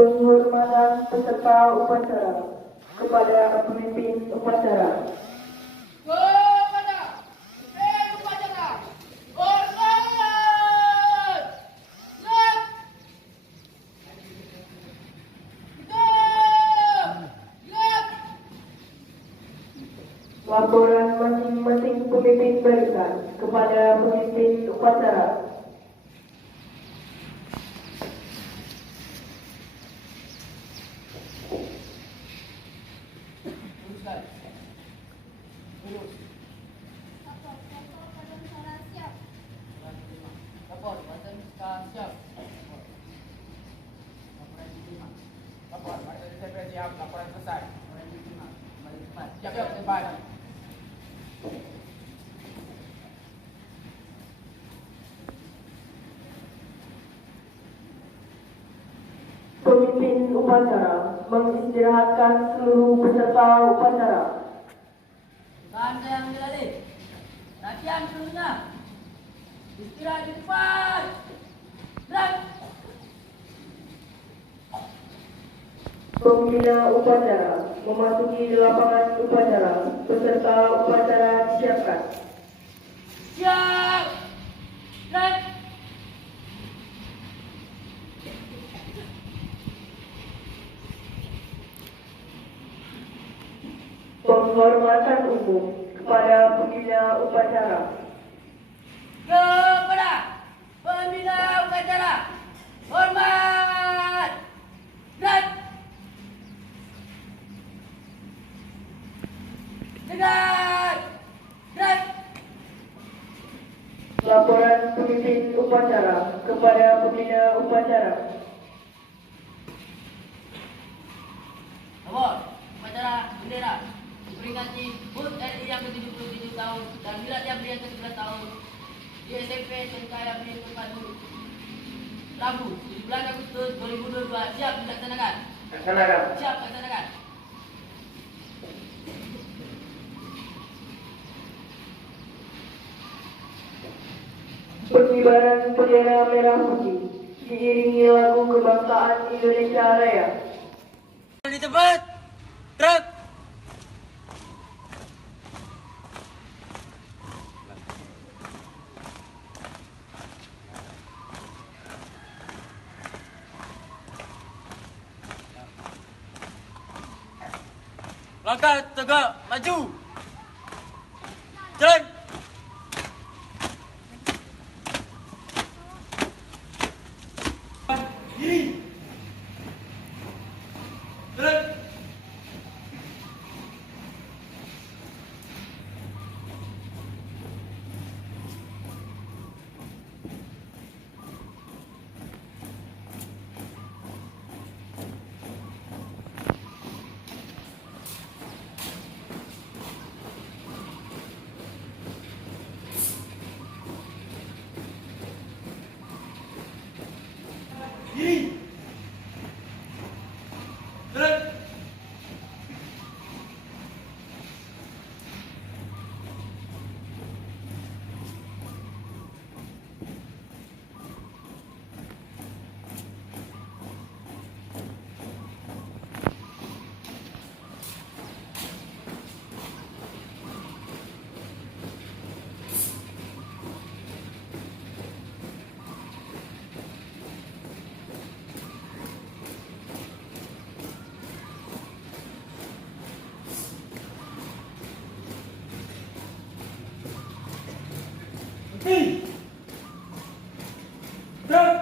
Penghormatan peserta upacara kepada pemimpin upacara. Kepada pemimpin upacara, hormat! Siap! Siap! Laporan masing-masing pemimpin barisan kepada pemimpin upacara. Lapor, badan siap. Lapor, badan siap. Laporan selesai. Siap, cepat. Pemimpin upacara mengistirahatkan seluruh peserta upacara. Anda yang dilalui. Latihan seluruhnya. Istirahat di depan. Gerak. Pembina upacara memasuki lapangan upacara. Peserta upacara disiapkan. Siap. Gerak. Penghormatan umum kepada pembina upacara. Kepada pembina upacara, hormat. Gerak. Gerak. Gerak. Laporan pemimpin upacara kepada pembina upacara. Lapor, upacara bendera memperingati HUT RI yang ke-77 tahun dan Milad yang yang ke-11 tahun di SMP Sengkaya Beri Terpadu Rabu 17 Agustus 2022 siap dilaksanakan. Laksanakan. Siap dilaksanakan. Pengibaran bendera merah putih diiringi lagu kebangsaan Indonesia Raya. Di tempat, truk. Langkah tegak maju. Jalan. Diri. Jalan. Diri. Jalan. Berhenti. Truk.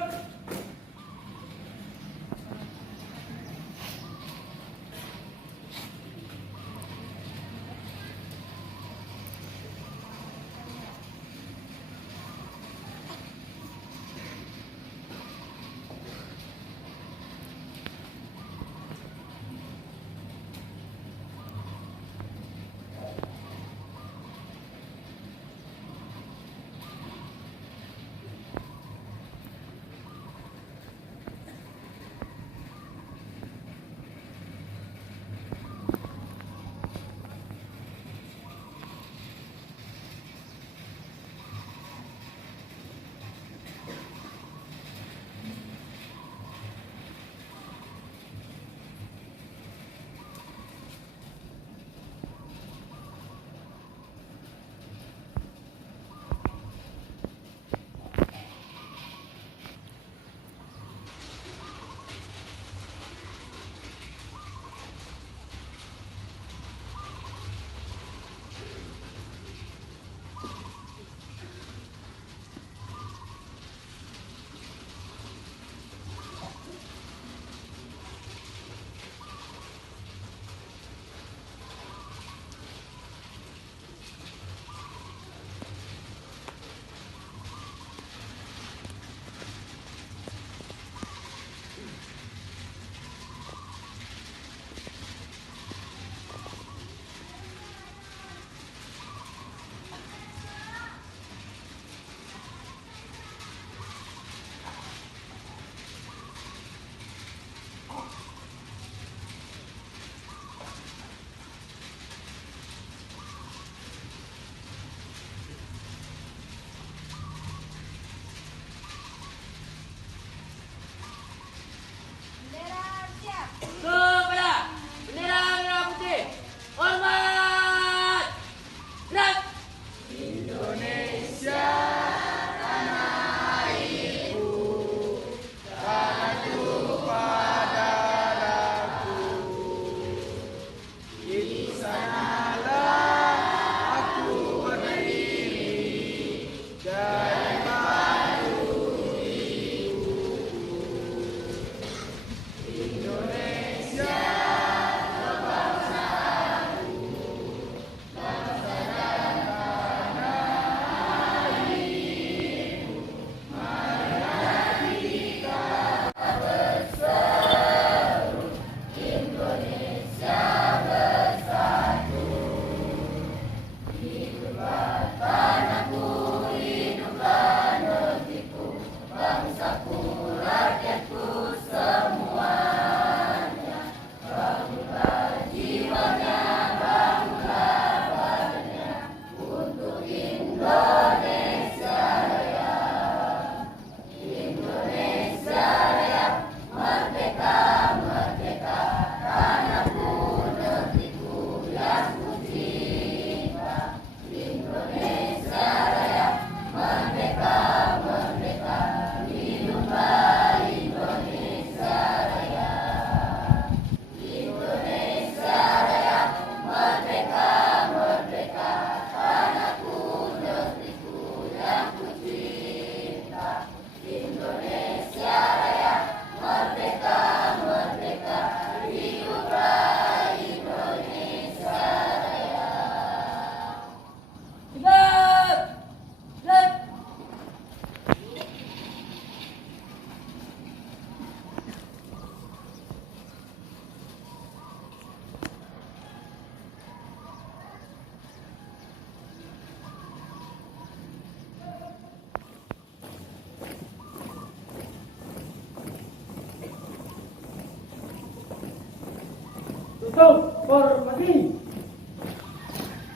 Stop formasi.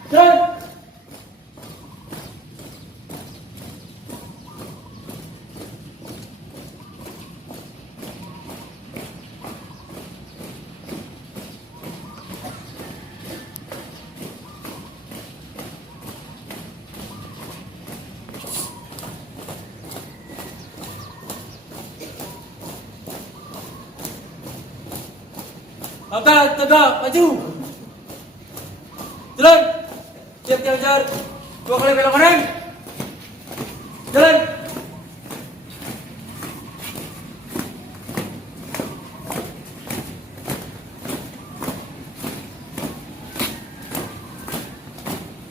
Strike. Angkat tegak maju. Jalan. Siap jajar. 2 kali belok kanan. Jalan.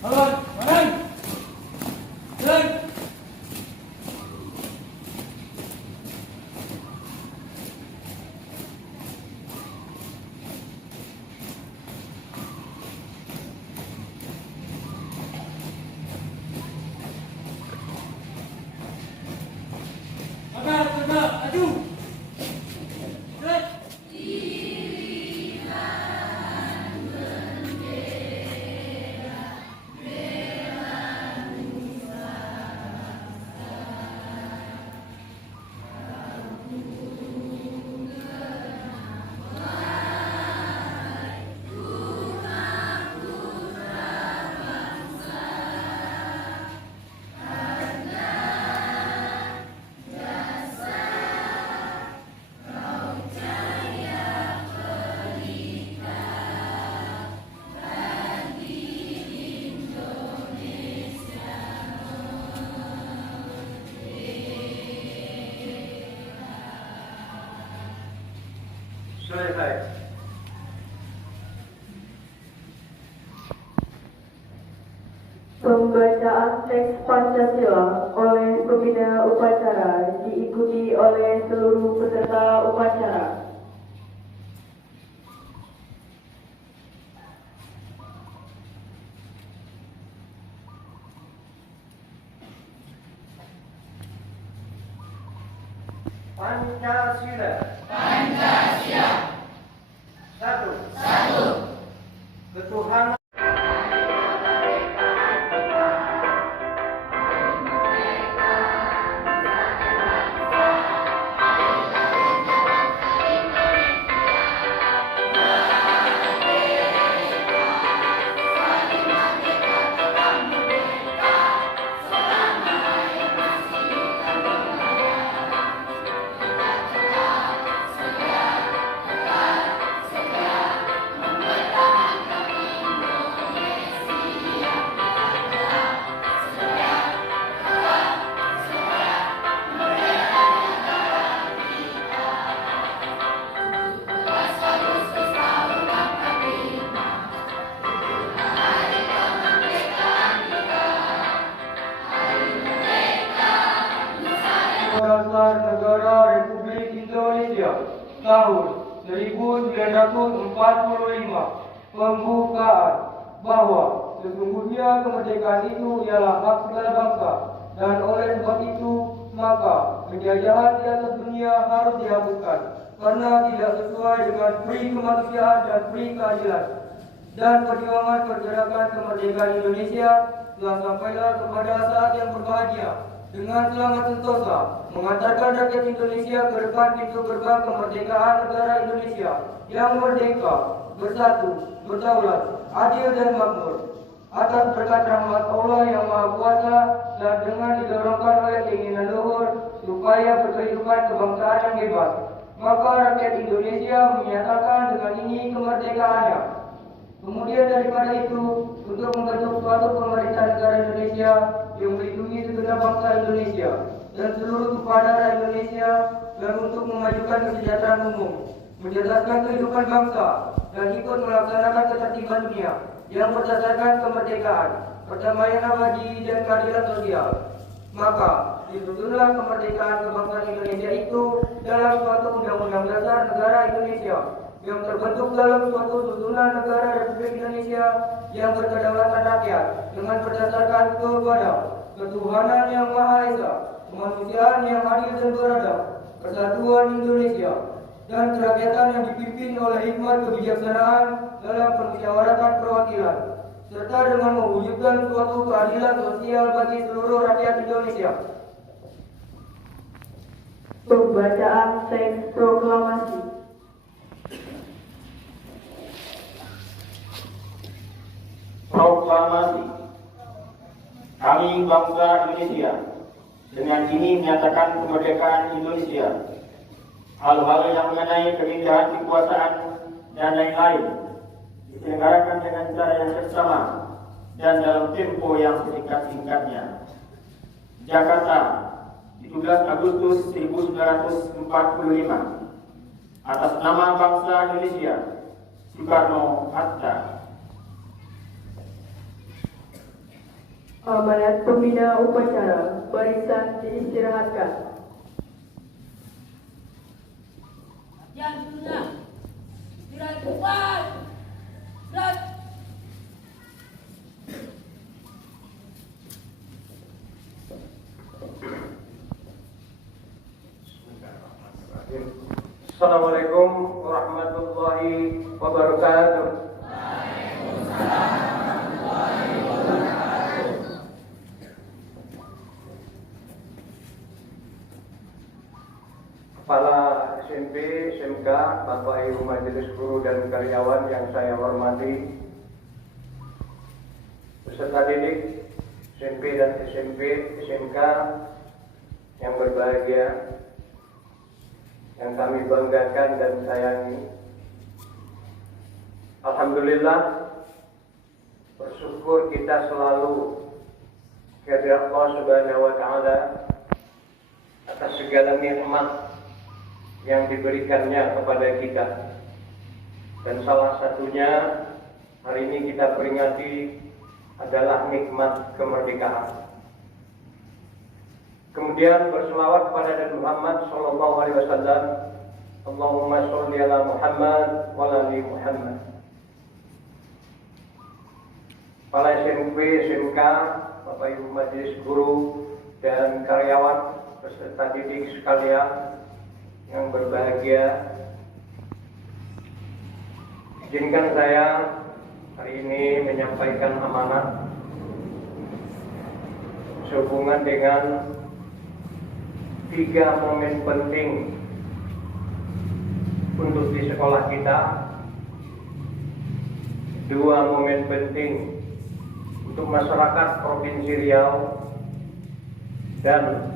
Lawan kanan. Jalan. Angkat tegak maju. Jalan. Selesai. Pembacaan teks Pancasila oleh pembina upacara diikuti oleh seluruh peserta upacara. Pancasila. Satu. Ketuhanan. Dasar Negara Republik Indonesia tahun 1945 pembukaan bahwa sesungguhnya kemerdekaan itu ialah hak segala bangsa dan oleh sebab itu maka penjajahan di atas dunia harus dihapuskan karena tidak sesuai dengan pri kemanusiaan dan pri keadilan, dan perjuangan pergerakan kemerdekaan Indonesia telah sampailah kepada saat yang berbahagia dengan selamat sentosa mengantarkan rakyat Indonesia ke depan pintu gerbang kemerdekaan negara Indonesia yang merdeka, bersatu, berdaulat, adil dan makmur. Atas berkat rahmat Allah yang Maha Kuasa dan dengan didorongkan oleh keinginan luhur supaya berkehidupan kebangsaan yang bebas, maka rakyat Indonesia menyatakan dengan ini kemerdekaannya. Kemudian daripada itu, untuk membentuk suatu pemerintah negara Indonesia yang melindungi segenap bangsa Indonesia dan seluruh tumpah darah Indonesia, dan untuk memajukan kesejahteraan umum, mencerdaskan kehidupan bangsa, dan ikut melaksanakan ketertiban dunia yang berdasarkan kemerdekaan, perdamaian abadi dan keadilan sosial. Maka disusunlah kemerdekaan kebangsaan Indonesia itu dalam suatu undang-undang dasar negara Indonesia yang terbentuk dalam suatu susunan negara Republik Indonesia yang berkedaulatan rakyat dengan berdasarkan kepada ketuhanan yang Maha Esa, kemanusiaan yang adil dan beradab, persatuan Indonesia, dan kerakyatan yang dipimpin oleh hikmat kebijaksanaan dalam permusyawaratan perwakilan, serta dengan mewujudkan suatu keadilan sosial bagi seluruh rakyat Indonesia. Pembacaan teks proklamasi. Proklamasi. Kami bangsa Indonesia dengan ini menyatakan kemerdekaan Indonesia. Hal-hal yang mengenai pemindahan kekuasaan dan lain-lain diselenggarakan dengan cara yang seksama dan dalam tempo yang singkat-singkatnya. Jakarta, 17 Agustus 1945. Atas nama bangsa Indonesia, Soekarno-Hatta. Amanat pembina upacara, barisan diistirahatkan. Yang sudah istirahat cepat. Berat. Assalamualaikum warahmatullahi wabarakatuh. Kepala SMP, SMK, Bapak Ibu Majelis Guru dan karyawan yang saya hormati, peserta didik SMP dan SMP, SMK yang berbahagia, yang kami banggakan dan sayangi. Alhamdulillah, bersyukur kita selalu kepada Allah Subhanahu wa Ta'ala atas segala nikmat yang diberikannya kepada kita. Dan salah satunya hari ini kita peringati adalah nikmat kemerdekaan. Kemudian berselawat kepada Nabi Muhammad sallallahu alaihi wasallam. Allahumma sholli ala Muhammad wa ala ali Muhammad. Para SMP, SMK, Bapak Ibu Majelis Guru dan karyawan peserta didik sekalian yang berbahagia, izinkan saya hari ini menyampaikan amanat sehubungan dengan 3 momen penting untuk di sekolah kita, 2 momen penting untuk masyarakat Provinsi Riau, dan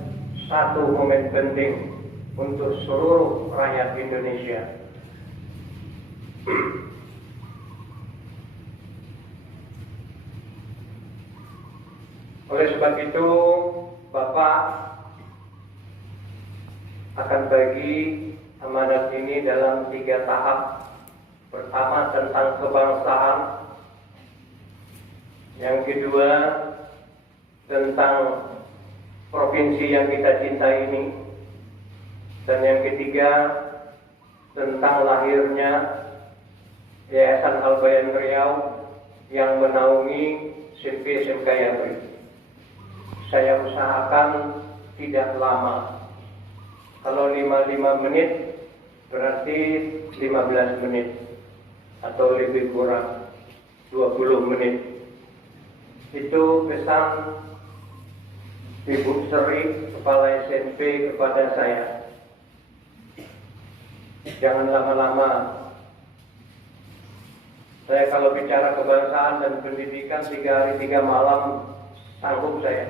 1 momen penting untuk seluruh rakyat Indonesia. Oleh sebab itu, Bapak akan bagi amanat ini dalam 3 tahap. Pertama tentang kebangsaan, yang kedua tentang provinsi yang kita cintai ini, dan yang ketiga tentang lahirnya Yayasan Al-Bayan Riau yang menaungi SMP SMK Yabri. Saya usahakan tidak lama. Kalau 55 menit berarti 15 menit atau lebih kurang 20 menit. Itu pesan Ibu Seri, Kepala SMP kepada saya. Jangan lama-lama. Saya kalau bicara kebangsaan dan pendidikan 3 hari 3 malam sanggup saya.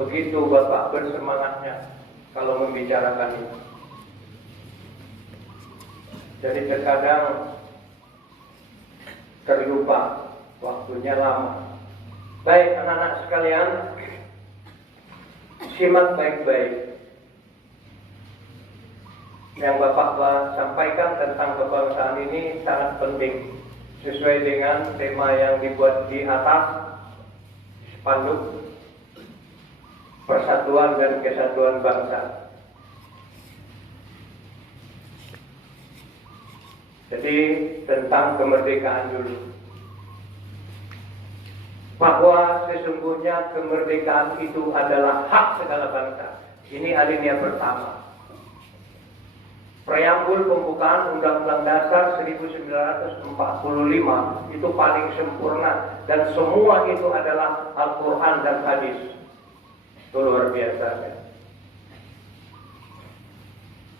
Begitu Bapak bersemangatnya kalau membicarakan itu. Jadi terkadang terlupa, waktunya lama. Baik anak-anak sekalian, simak baik-baik. Yang Bapak sampaikan tentang kebangsaan ini sangat penting, sesuai dengan tema yang dibuat di atas spanduk Persatuan dan Kesatuan Bangsa. Jadi tentang kemerdekaan dulu. Bahwa sesungguhnya kemerdekaan itu adalah hak segala bangsa. Ini alinea pertama. Preambul pembukaan Undang-Undang Dasar 1945 itu paling sempurna dan semua itu adalah Al-Quran dan Hadis. Itu luar biasa.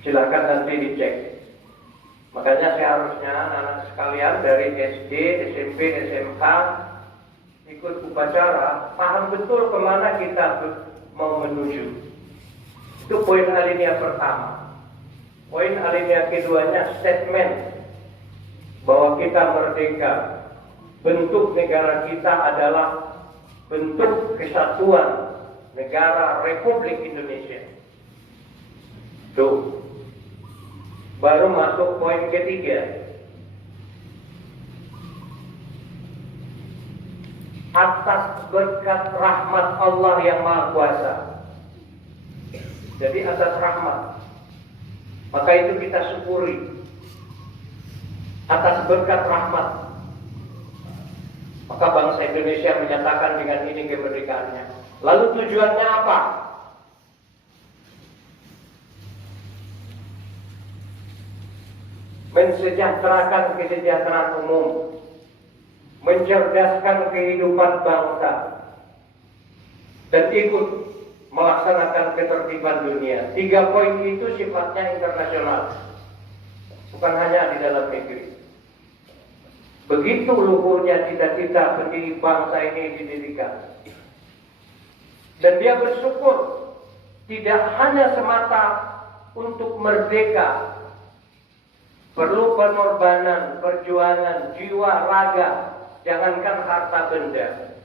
Silakan nanti dicek. Makanya seharusnya anak-anak sekalian dari SD, SMP, SMK ikut upacara, paham betul kemana kita mau menuju. Itu poin alinea pertama. Poin alinea keduanya statement bahwa kita merdeka. Bentuk negara kita adalah bentuk kesatuan negara Republik Indonesia. Tuh. Baru masuk poin ketiga. Atas berkat rahmat Allah yang Maha Kuasa. Jadi atas rahmat. Maka itu kita syukuri. Atas berkat rahmat. Maka bangsa Indonesia menyatakan dengan ini kemerdekaannya. Lalu tujuannya apa? Mensejahterakan kesejahteraan umum, mencerdaskan kehidupan bangsa, dan ikut melaksanakan ketertiban dunia. 3 poin itu sifatnya internasional, bukan hanya di dalam negeri. Begitu luhurnya cita-cita pendiri bangsa ini didirikan. Dan dia bersyukur tidak hanya semata untuk merdeka, perlu pengorbanan, perjuangan, jiwa, raga, jangankan harta benda.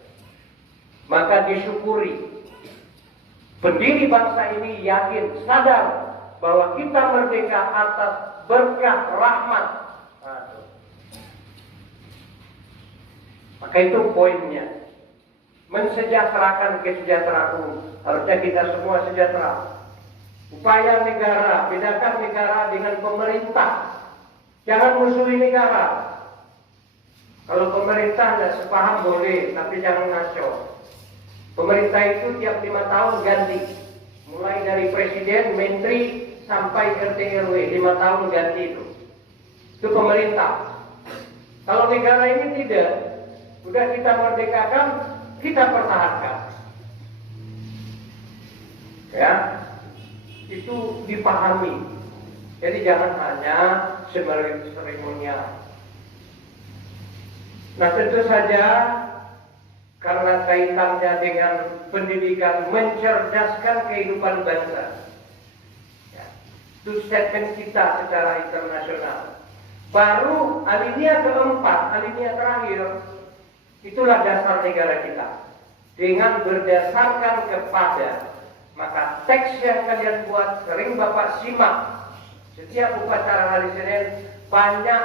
Maka disyukuri. Pendiri bangsa ini yakin, sadar bahwa kita merdeka atas berkat rahmat. Maka itu poinnya. Mensejahterakan kesejahteraan umum. Harusnya kita semua sejahtera. Upaya negara, bedakan negara dengan pemerintah. Jangan musuhi negara. Kalau pemerintah tidak sepaham boleh, tapi jangan ngaco. Pemerintah itu tiap 5 tahun ganti. Mulai dari presiden, menteri, sampai RT RW, 5 tahun ganti itu. Itu pemerintah. Kalau negara ini tidak, sudah kita merdekakan, kita pertahankan. Ya, itu dipahami. Jadi jangan hanya seremonial. Nah, tentu saja karena kaitannya dengan pendidikan mencerdaskan kehidupan bangsa. Ya, itu statement kita secara internasional. Baru alinea keempat, alinea terakhir, itulah dasar negara kita. Dengan berdasarkan kepada, maka teks yang kalian buat sering Bapak simak. Setiap upacara hari Senin banyak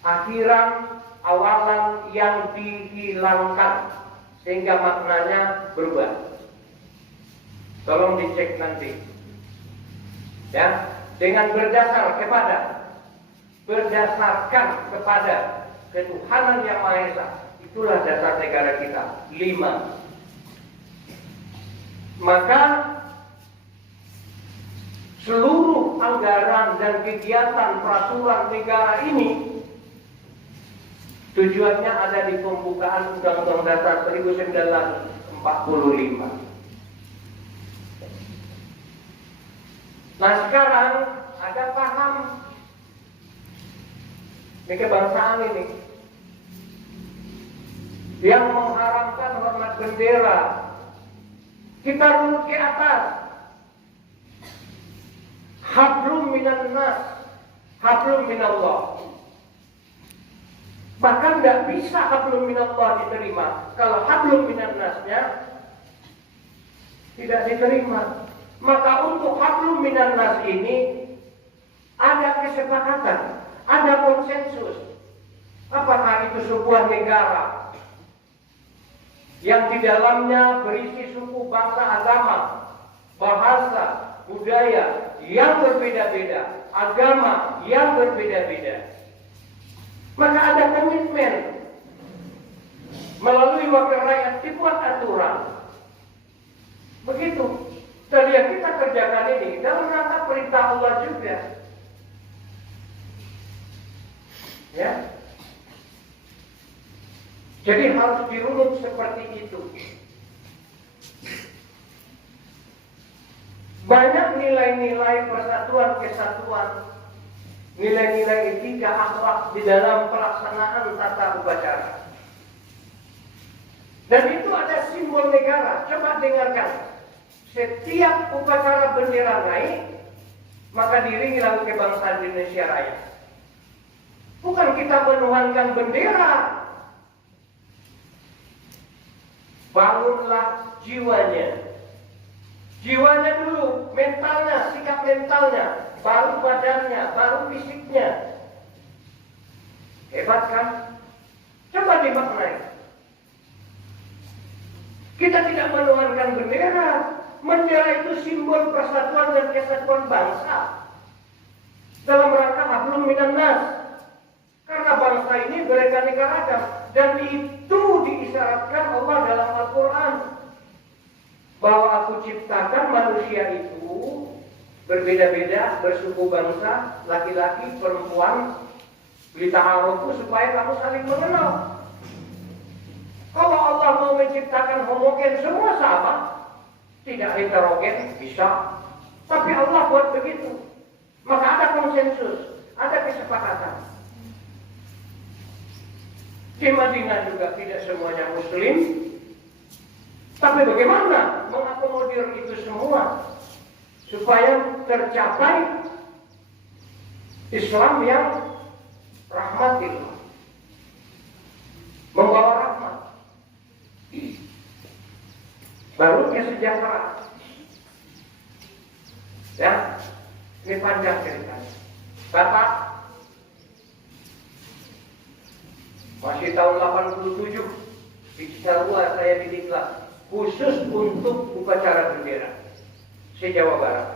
akhiran, awalan yang dihilangkan sehingga maknanya berubah. Tolong dicek nanti. Ya, dengan berdasarkan kepada ketuhanan yang Maha Esa. Itulah dasar negara kita. 5. Maka seluruh anggaran dan kegiatan peraturan negara ini tujuannya ada di pembukaan Undang-Undang Dasar 1945. Nah, sekarang ada paham ini kebangsaan ini yang mengharamkan hormat bendera. Kita runut ke atas. Hablum minan nas, hablum minallah. Bahkan tidak bisa hablum minallah diterima kalau hablum minan nasnya tidak diterima. Maka untuk hablum minan nas ini ada kesepakatan, ada konsensus. Apakah itu sebuah negara yang di dalamnya berisi suku, bangsa, agama, bahasa, budaya yang berbeda-beda, agama yang berbeda-beda. Maka ada komitmen melalui wakil rakyat dibuat aturan. Begitu. Dan yang kita kerjakan ini dalam rangka perintah Allah juga. Ya. Jadi harus dirunut seperti itu. Banyak nilai-nilai persatuan kesatuan, nilai-nilai etika akhlak di dalam pelaksanaan tata upacara. Dan itu ada simbol negara. Coba dengarkan. Setiap upacara bendera naik, maka diiringi lagu kebangsaan Indonesia Raya. Bukan kita menuhankan bendera. Bangunlah jiwanya. Jiwanya dulu, mentalnya, sikap mentalnya, baru badannya, baru fisiknya. Hebat kan? Coba dimaknai. Kita tidak menuhankan bendera. Bendera itu simbol persatuan dan kesatuan bangsa. Dalam rangka hablum minan nas. Karena bangsa ini beraneka ragam. Dan itu diisyaratkan Allah dalam Al-Quran. Bahwa aku ciptakan manusia itu berbeda-beda, bersuku bangsa, laki-laki, perempuan, lita'arufu supaya kamu saling mengenal. Kalau Allah mau menciptakan homogen semua sama, tidak heterogen, bisa. Tapi Allah buat begitu. Maka ada konsensus, ada kesepakatan. Di Madinah juga tidak semuanya Muslim. Tapi bagaimana mengakomodir itu semua supaya tercapai Islam yang rahmatil, membawa rahmat, baru kesejahteraan. Ya, ini panjang ceritanya. Bapak masih tahun 87 di Cisarua saya didiklat khusus untuk upacara bendera se-Jawa Barat.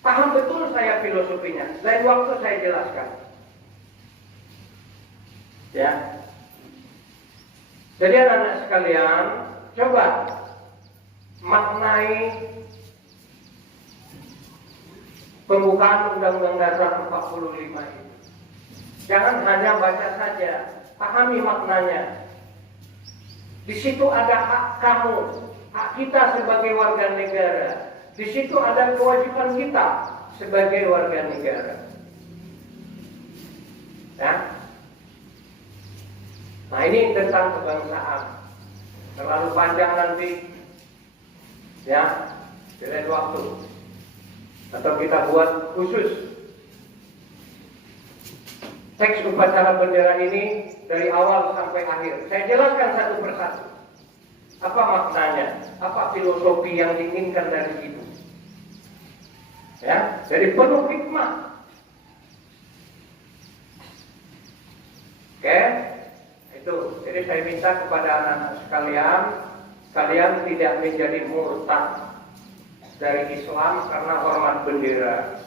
Paham betul saya filosofinya. Lain waktu saya jelaskan. Ya. Jadi anak-anak sekalian, coba maknai pembukaan Undang-Undang Dasar 45 itu. Jangan hanya baca saja, pahami maknanya. Di situ ada hak kamu, hak kita sebagai warga negara. Di situ ada kewajiban kita sebagai warga negara. Ya. Nah ini tentang kebangsaan. Terlalu panjang nanti, ya, tidak ada waktu. Atau kita buat khusus. Teks upacara bendera ini dari awal sampai akhir. Saya jelaskan satu persatu. Apa maknanya? Apa filosofi yang diinginkan dari itu? Ya, jadi penuh hikmah. Oke, itu. Jadi saya minta kepada anak-anak sekalian, kalian tidak menjadi murtad dari Islam karena hormat bendera.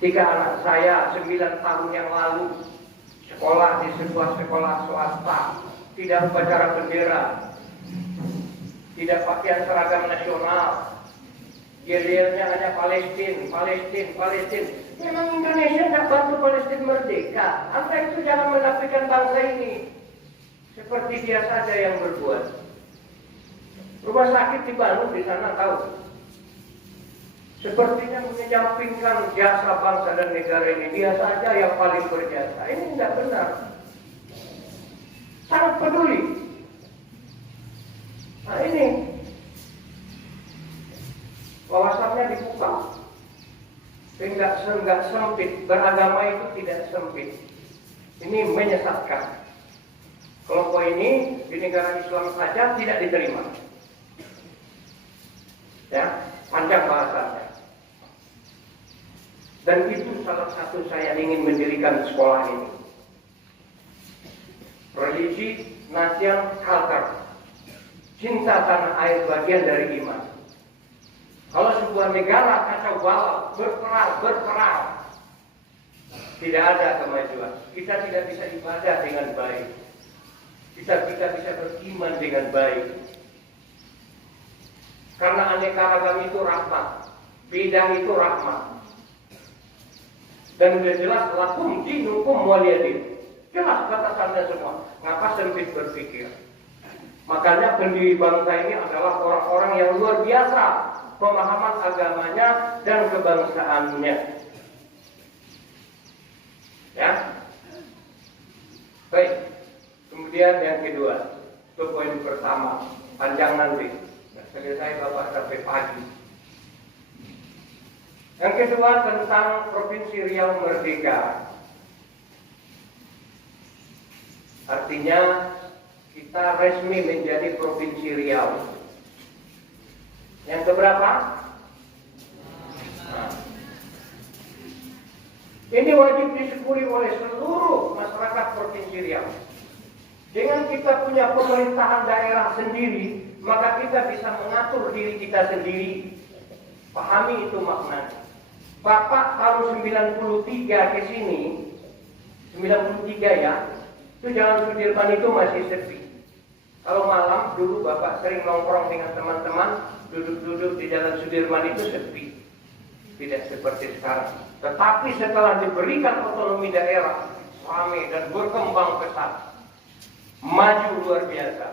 Ketika anak saya 9 tahun yang lalu sekolah di sebuah sekolah swasta, tidak upacara bendera, tidak pakaian seragam nasional, yel-yelnya hanya Palestina. Memang Indonesia tidak bantu Palestina merdeka. Anda itu jangan menafikan bangsa ini. Seperti dia saja yang berbuat. Rumah sakit dibangun di sana tahu. Sepertinya menyampingkan jasa bangsa dan negara ini. Dia saja yang paling berjasa. Ini tidak benar. Sangat peduli. Nah ini wawasannya dibuka. Enggak sempit. Beragama itu tidak sempit. Ini menyesatkan. Kelompok ini di negara Islam saja tidak diterima. Ya, panjang bahasanya. Dan itu salah satu saya ingin mendirikan sekolah ini. Religi, nasional, culture. Cinta tanah air bagian dari iman. Kalau sebuah negara kacau balau, berperang, tidak ada kemajuan. Kita tidak bisa ibadah dengan baik. Kita bisa beriman dengan baik. Karena aneka ragam itu rahmat, beda itu rahmat. Dan udah jelas lakum dinukum waliyadin. Jelas batasannya semua. Ngapa sempit berpikir? Makanya pendiri bangsa ini adalah orang-orang yang luar biasa pemahaman agamanya dan kebangsaannya. Ya. Baik. Kemudian yang kedua, itu poin pertama, panjang nanti. Selesai Bapak sampai pagi. Yang kedua tentang Provinsi Riau Merdeka. Artinya kita resmi menjadi Provinsi Riau. Yang keberapa? Nah. Ini wajib disyukuri oleh seluruh masyarakat Provinsi Riau. Dengan kita punya pemerintahan daerah sendiri, maka kita bisa mengatur diri kita sendiri. Pahami itu maknanya. Bapak tahun 93 ke sini, 93 ya, itu Jalan Sudirman itu masih sepi. Kalau malam dulu Bapak sering nongkrong dengan teman-teman, duduk-duduk di Jalan Sudirman itu sepi. Tidak seperti sekarang. Tetapi setelah diberikan otonomi daerah, ramai dan berkembang pesat. Maju luar biasa.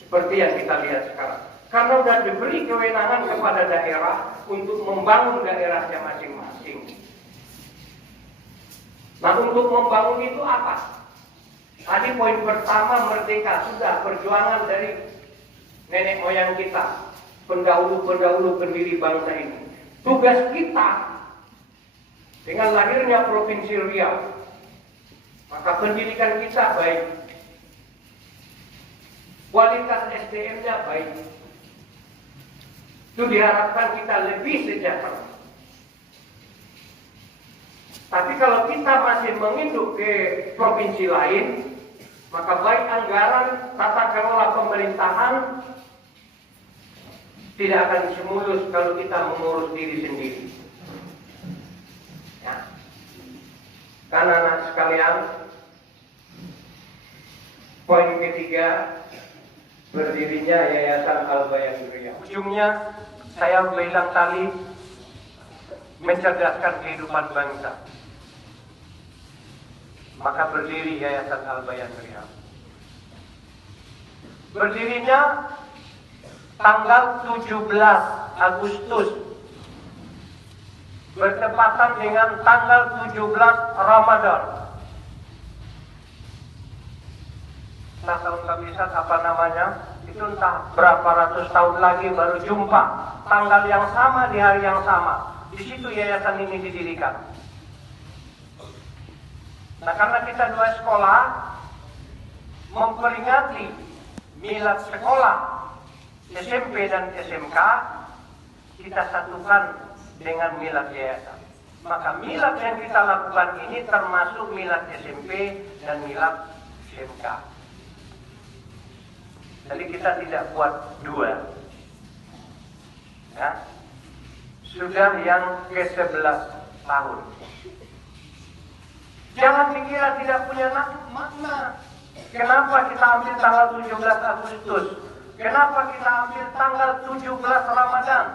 Seperti yang kita lihat sekarang. Karena sudah diberi kewenangan kepada daerah untuk membangun daerahnya masing-masing. Nah, untuk membangun itu apa? Tadi poin pertama, merdeka. Sudah perjuangan dari nenek moyang kita, pendahulu-pendahulu pendiri bangsa ini. Tugas kita dengan lahirnya Provinsi Riau, maka pendidikan kita baik, kualitas SDM-nya baik. Itu diharapkan kita lebih sejahtera. Tapi kalau kita masih menginduk ke provinsi lain, maka baik anggaran, tata kelola pemerintahan tidak akan semulus kalau kita mengurus diri sendiri. Ya. Karena anak sekalian, poin ketiga, berdirinya Yayasan Al-Bayan Riau. Ujungnya saya bilang tadi, mencerdaskan kehidupan bangsa. Maka berdiri Yayasan Al-Bayan Riau. Berdirinya tanggal 17 Agustus bertepatan dengan tanggal 17 Ramadan. Nah, kalau nggak bisa apa namanya, itu entah berapa ratus tahun lagi baru jumpa tanggal yang sama di hari yang sama. Di situ yayasan ini didirikan. Nah, karena kita dua sekolah memperingati milad sekolah SMP dan SMK, kita satukan dengan milad yayasan. Maka milad yang kita lakukan ini termasuk milad SMP dan milad SMK. Jadi kita tidak buat dua. Ya. Sudah yang ke-11 tahun. Jangan dikira tidak punya makna. Kenapa kita ambil tanggal 17 Agustus? Kenapa kita ambil tanggal 17 Ramadan?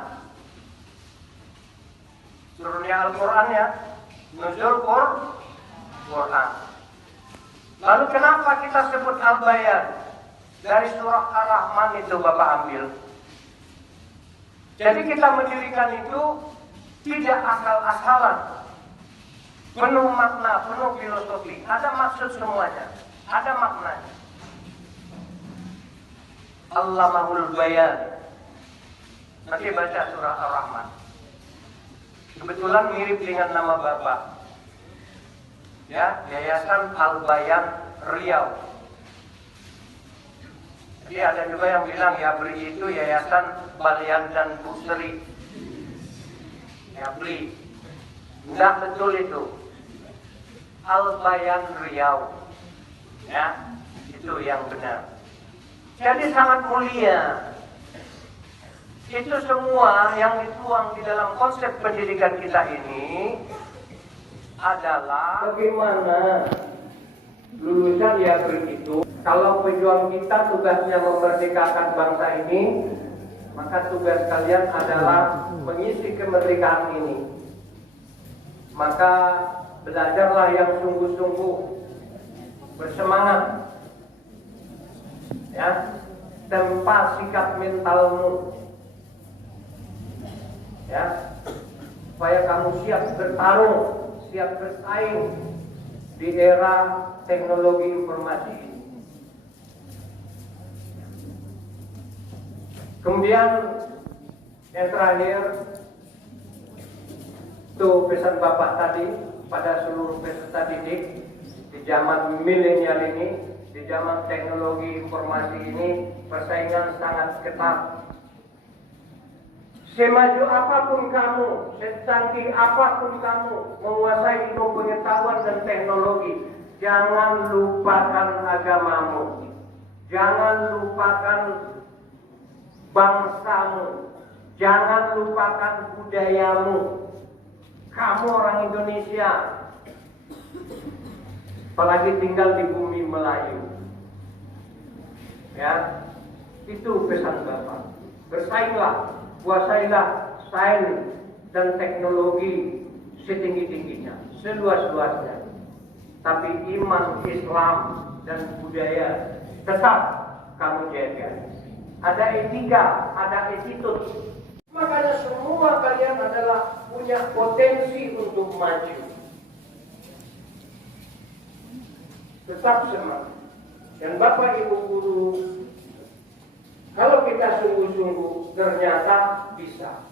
Turunnya Al-Quran ya. Nuzul Quran. Lalu kenapa kita sebut Al-Bayan? Dari surah Ar-Rahman itu Bapak ambil. Jadi kita mendirikan itu tidak asal-asalan. Penuh makna, penuh filosofi. Ada maksud semuanya. Ada maknanya. Allamahul Bayan. Nanti baca surah Ar-Rahman. Kebetulan mirip dengan nama Bapak. Ya, Yayasan Al-Bayan Riau. Jadi ada juga yang bilang Yabri itu Yayasan Balian dan Busri. Yabri. Enggak betul itu. Al-Bayan Riau. Ya, itu yang benar. Jadi sangat mulia. Itu semua yang dituang di dalam konsep pendidikan kita ini adalah bagaimana lulusan Yabri itu, kalau pejuang kita tugasnya memerdekakan bangsa ini, maka tugas kalian adalah mengisi kemerdekaan ini. Maka belajarlah yang sungguh-sungguh, bersemangat, ya, tempa sikap mentalmu, ya, supaya kamu siap bertarung, siap bersaing di era teknologi informasi ini. Kemudian yang terakhir itu pesan Bapak tadi pada seluruh peserta didik di zaman milenial ini, di zaman teknologi informasi ini, persaingan sangat ketat. Semaju apapun kamu, secanggih apapun kamu menguasai ilmu pengetahuan dan teknologi, jangan lupakan agamamu, jangan lupakan bangsamu, jangan lupakan budayamu. Kamu orang Indonesia, apalagi tinggal di bumi Melayu. Ya, itu pesan Bapak. Bersainglah, kuasailah sains dan teknologi setinggi-tingginya, seluas-luasnya. Tapi iman, Islam dan budaya tetap kamu jaga. Ada etika, ada attitude. Makanya semua kalian adalah punya potensi untuk maju. Tetap semangat. Dan Bapak Ibu Guru, kalau kita sungguh-sungguh ternyata bisa.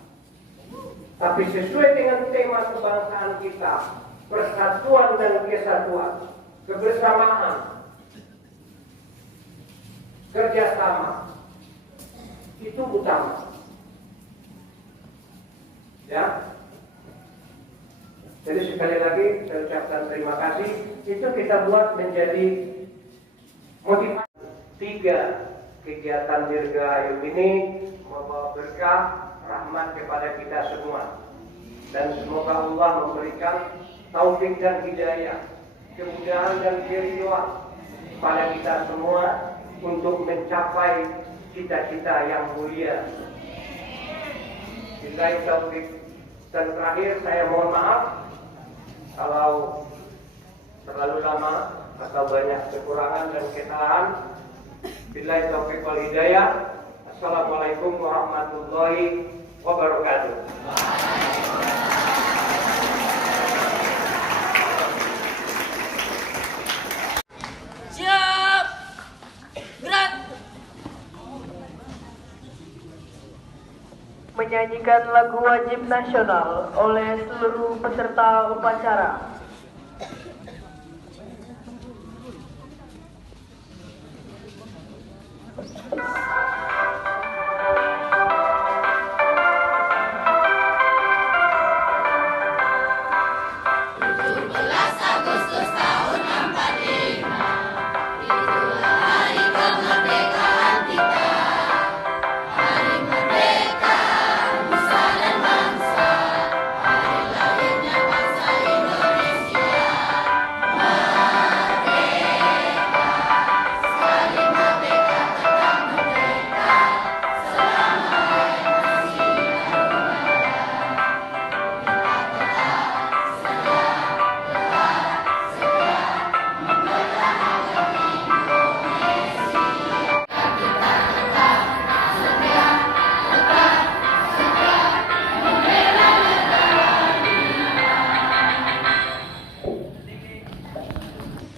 Tapi sesuai dengan tema kebangsaan kita, persatuan dan kesatuan, kebersamaan, kerjasama, itu utama. Ya. Jadi sekali lagi saya ucapkan terima kasih. Itu kita buat menjadi motivasi. 3 kegiatan Dirgahayu ini membawa berkah rahmat kepada kita semua. Dan semoga Allah memberikan taufik dan hidayah, kemudahan dan keriduan pada kita semua untuk mencapai cita-cita yang mulia. Billahi taufik. Dan terakhir saya mohon maaf kalau terlalu lama atau banyak kekurangan dan kesalahan. Billahi taufik wal hidayah. Assalamualaikum warahmatullahi wabarakatuh. Siap. Gerak. Menyanyikan lagu wajib nasional oleh seluruh peserta upacara.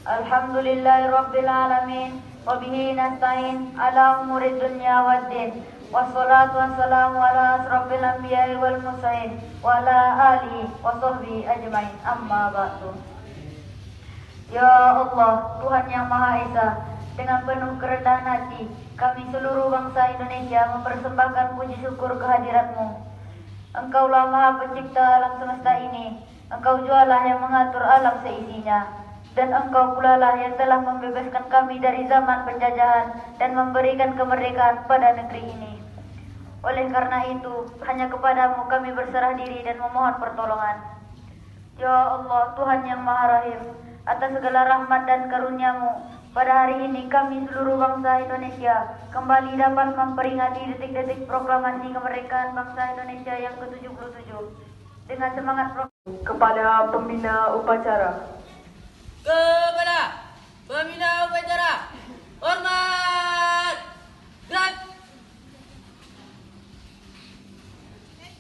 Alhamdulillahirabbil alamin wa bihi nasta'in ala umuri dunya waddin wassalatu wassalamu ala asrofil anbiya'i wal mursalin wa ala alihi wa sahbihi ajmain amma ba'du. Ya Allah, Tuhan yang Maha Esa, dengan penuh kerendahan hati kami seluruh bangsa Indonesia mempersembahkan puji syukur kehadirat-Mu. Engkaulah Maha Pencipta alam semesta ini, Engkau jualah yang mengatur alam seisinya. Dan Engkau pula lah yang telah membebaskan kami dari zaman penjajahan dan memberikan kemerdekaan pada negeri ini. Oleh karena itu, hanya kepadamu kami berserah diri dan memohon pertolongan. Ya Allah, Tuhan yang Maha Rahim, atas segala rahmat dan karunia-Mu, Pada hari ini kami seluruh bangsa Indonesia kembali dapat memperingati detik-detik proklamasi kemerdekaan bangsa Indonesia yang ke-77 dengan semangat Kepada pembina upacara, Kepada pembina upacara, hormat, gerak,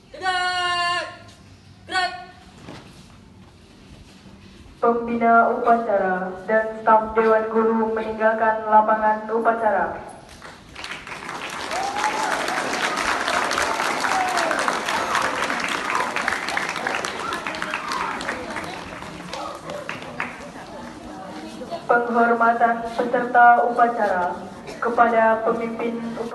tegak, gerak. pembina upacara dan staf Dewan Guru meninggalkan lapangan upacara. Penghormatan peserta upacara kepada pemimpin upacara.